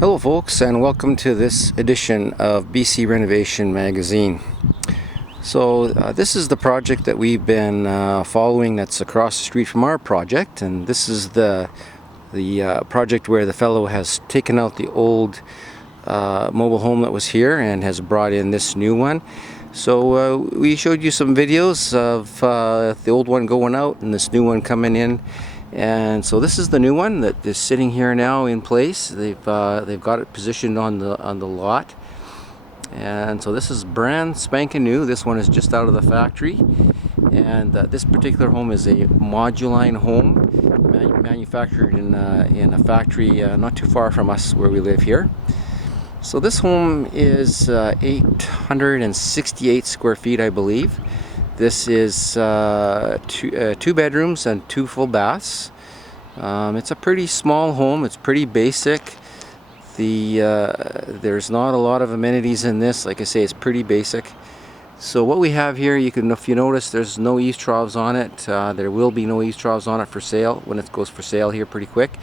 Hello folks, and welcome to this edition of BC Renovation Magazine. So this is the project that we've been following that's across the street from our project, and this is the project where the fellow has taken out the old mobile home that was here and has brought in this new one. So we showed you some videos of the old one going out and this new one coming in. And so this is the new one that is sitting here now in place. They've got it positioned on the lot, and so this is brand spanking new. This one is just out of the factory, and this particular home is a moduline home manufactured in a factory not too far from us where we live here. So this home is 868 square feet, I believe. This is two bedrooms and 2 full baths. It's a pretty small home. It's pretty basic. There's not a lot of amenities in this. Like I say, it's pretty basic. So what we have here, if you notice, there's no eaves troughs on it. There will be no eaves troughs on it for sale when it goes for sale here pretty quick.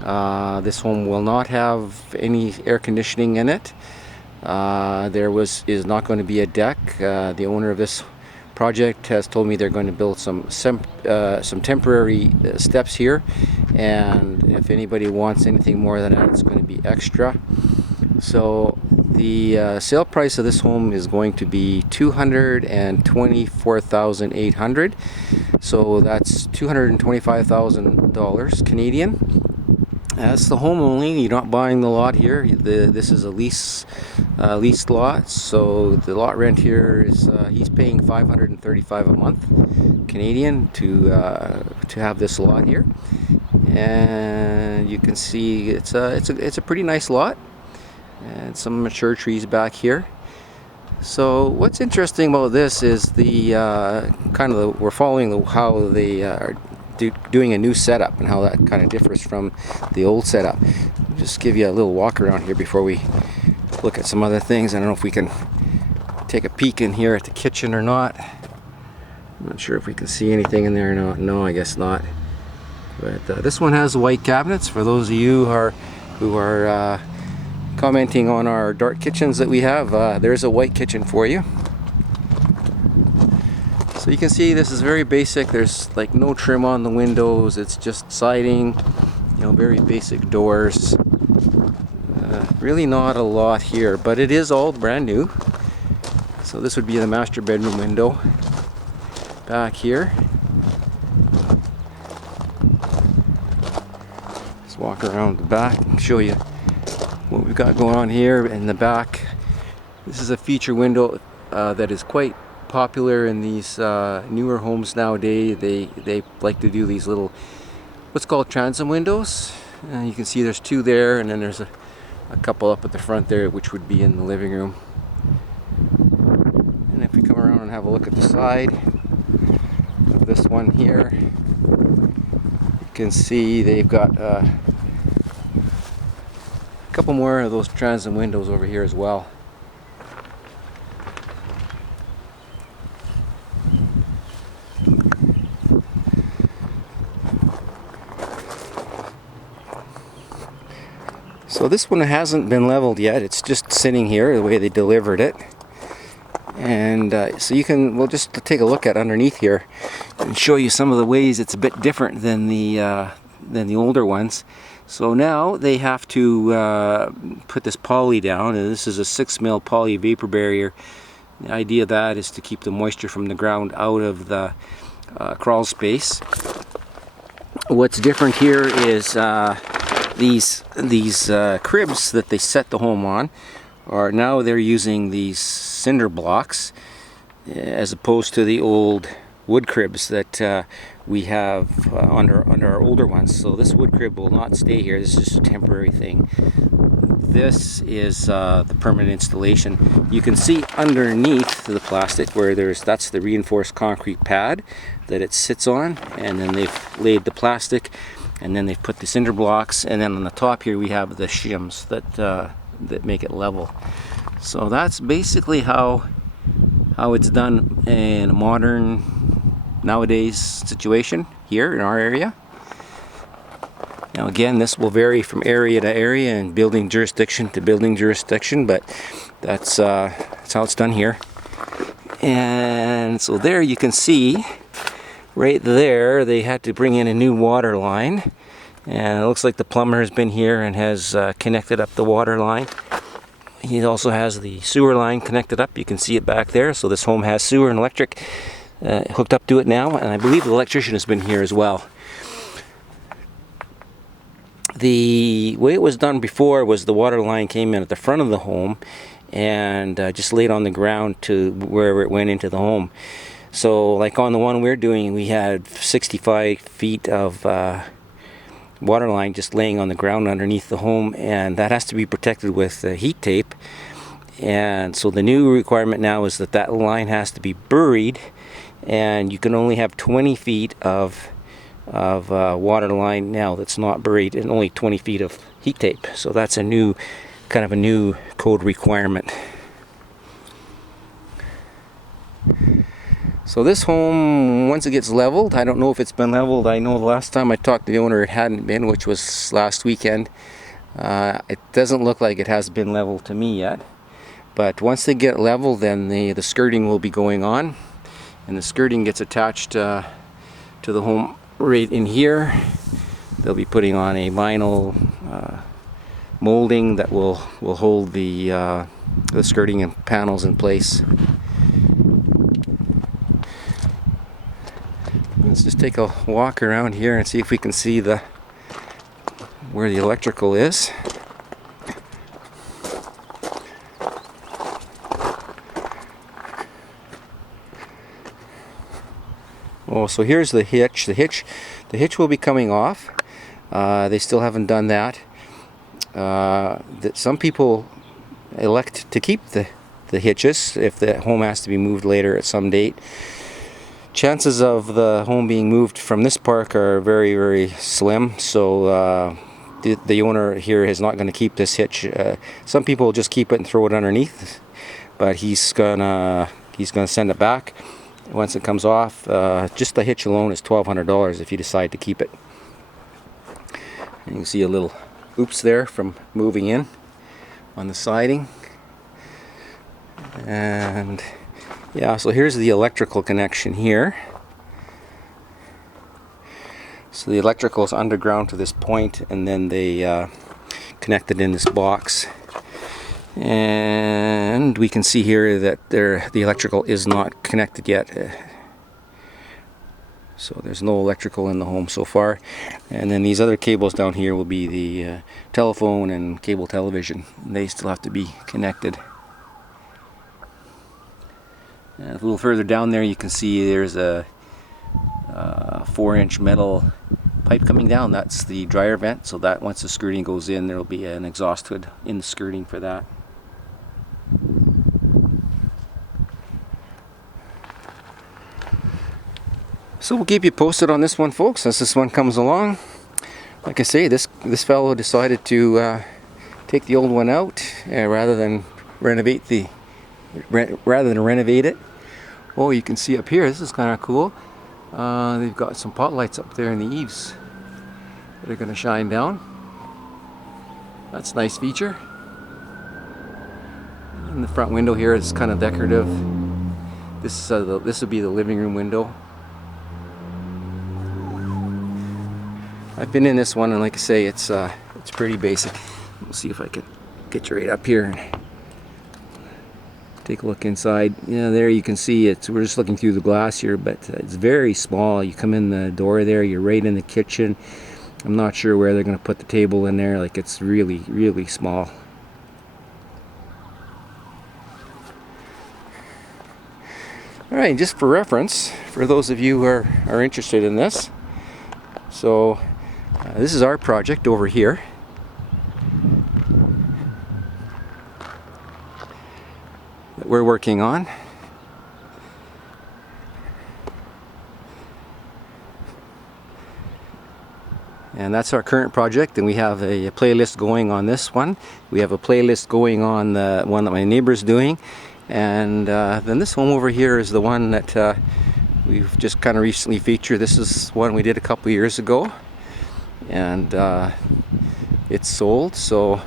This home will not have any air conditioning in it. Is not going to be a deck. The owner of this project has told me they're going to build some temporary steps here, and if anybody wants anything more than that, it's going to be extra. So the sale price of this home is going to be $224,800. So that's $225,000 Canadian. That's the home only. You're not buying the lot here. This is a leased lot. So the lot rent here is he's paying $535 a month Canadian to have this lot here. And you can see it's a pretty nice lot, and some mature trees back here. So what's interesting about this is we're following how they are doing a new setup and how that kind of differs from the old setup. I'll just give you a little walk around here before we look at some other things. I don't know if we can take a peek in here at the kitchen or not. I'm not sure if we can see anything in there. No, I guess not. But this one has white cabinets. For those of you who are commenting on our dark kitchens that we have, there's a white kitchen for you. So you can see this is very basic. There's like no trim on the windows. It's just siding, very basic doors. Really not a lot here, but it is all brand new. So this would be the master bedroom window back here. Let's walk around the back and show you what we've got going on here in the back. This is a feature window that is quite popular in these newer homes nowadays. They like to do these little, what's called transom windows. You can see there's 2 there, and then there's a couple up at the front there, which would be in the living room. And if we come around and have a look at the side of this one here, you can see they've got a couple more of those transom windows over here as well. So this one hasn't been leveled yet. It's just sitting here the way they delivered it. And so we'll just take a look at underneath here and show you some of the ways it's a bit different than the older ones. So now they have to put this poly down, and this is a 6 mil poly vapor barrier. The idea of that is to keep the moisture from the ground out of the crawl space. What's different here is these cribs that they set the home on they're using these cinder blocks as opposed to the old wood cribs that we have under our older ones. So this wood crib will not stay here. This is just a temporary thing. This is the permanent installation. You can see underneath the plastic where that's the reinforced concrete pad that it sits on, and then they've laid the plastic, and then they've put the cinder blocks, and then on the top here we have the shims that make it level. So that's basically how it's done in a modern nowadays situation here in our area. Now again, this will vary from area to area and building jurisdiction to building jurisdiction, but that's how it's done here. And so there you can see, right there, they had to bring in a new water line. And it looks like the plumber has been here and has connected up the water line. He also has the sewer line connected up. You can see it back there. So this home has sewer and electric hooked up to it now. And I believe the electrician has been here as well. The way it was done before was the water line came in at the front of the home and just laid on the ground to wherever it went into the home. So like on the one we're doing, we had 65 feet of water line just laying on the ground underneath the home, and that has to be protected with heat tape. And so the new requirement now is that that line has to be buried, and you can only have 20 feet of water line now that's not buried, and only 20 feet of heat tape. So that's a new kind of a new code requirement. So this home, once it gets leveled, I don't know if it's been leveled. I know the last time I talked to the owner it hadn't been, which was last weekend. It doesn't look like it has been leveled to me yet. But once they get leveled, then the skirting will be going on. And the skirting gets attached to the home right in here. They'll be putting on a vinyl molding that will hold the skirting and panels in place. Let's just take a walk around here and see if we can see where the electrical is. Oh, so here's the hitch. The hitch will be coming off. They still haven't done that. Some people elect to keep the hitches if the home has to be moved later at some date. Chances of the home being moved from this park are very, very slim, so the owner here is not going to keep this hitch. Some people just keep it and throw it underneath, but he's gonna send it back once it comes off. Just the hitch alone is $1,200 if you decide to keep it. And you can see a little oops there from moving in on the siding. And yeah, so here's the electrical connection here. So the electrical is underground to this point, and then they connect it in this box. And we can see here that the electrical is not connected yet. So there's no electrical in the home so far. And then these other cables down here will be the telephone and cable television. They still have to be connected. And a little further down there you can see there's a 4-inch metal pipe coming down. That's the dryer vent, so that once the skirting goes in, there will be an exhaust hood in the skirting for that. So we'll keep you posted on this one, folks, as this one comes along. Like I say, this fellow decided to take the old one out rather than renovate it. Oh, you can see up here, this is kind of cool. They've got some pot lights up there in the eaves that are going to shine down. That's a nice feature. And the front window here is kind of decorative. This would be the living room window. I've been in this one, and like I say, it's pretty basic. We'll see if I can get you right up here and take a look inside. Yeah, there you can see it. We're just looking through the glass here, but it's very small. You come in the door there, you're right in the kitchen. I'm not sure where they're going to put the table in there. Like, it's really, really small. Alright, just for reference, for those of you who are interested in this. So, this is our project over here. That we're working on. And that's our current project, and we have a playlist going on this one. We have a playlist going on the one that my neighbor's doing. And then this home over here is the one that we've just kind of recently featured. This is one we did a couple years ago. and it's sold. So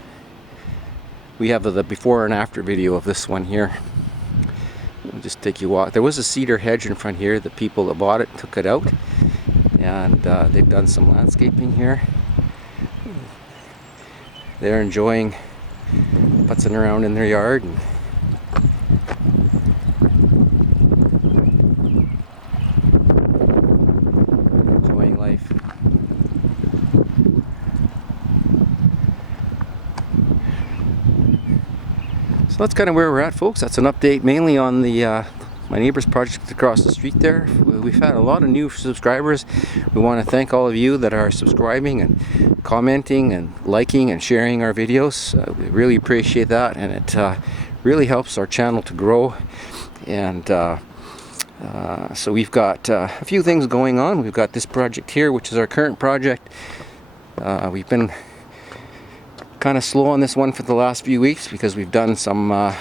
we have the before and after video of this one here. I'll just take you a walk. There was a cedar hedge in front here. The people that bought it took it out, and they've done some landscaping here. They're enjoying putzing around in their yard and enjoying life. So that's kind of where we're at, folks. That's an update mainly on the my neighbor's project across the street there. We've had a lot of new subscribers. We want to thank all of you that are subscribing and commenting and liking and sharing our videos. We really appreciate that, and it really helps our channel to grow. And so we've got a few things going on. We've got this project here, which is our current project. We've been kind of slow on this one for the last few weeks because we've done some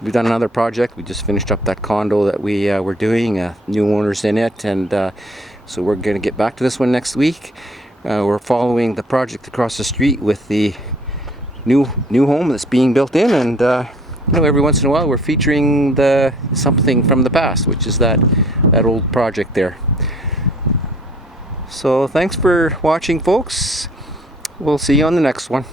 we've done another project. We just finished up that condo that we were doing, new owners in it, and so we're going to get back to this one next week. We're following the project across the street with the new home that's being built in, and you know, every once in a while we're featuring something from the past, which is that old project there. So thanks for watching, folks. We'll see you on the next one.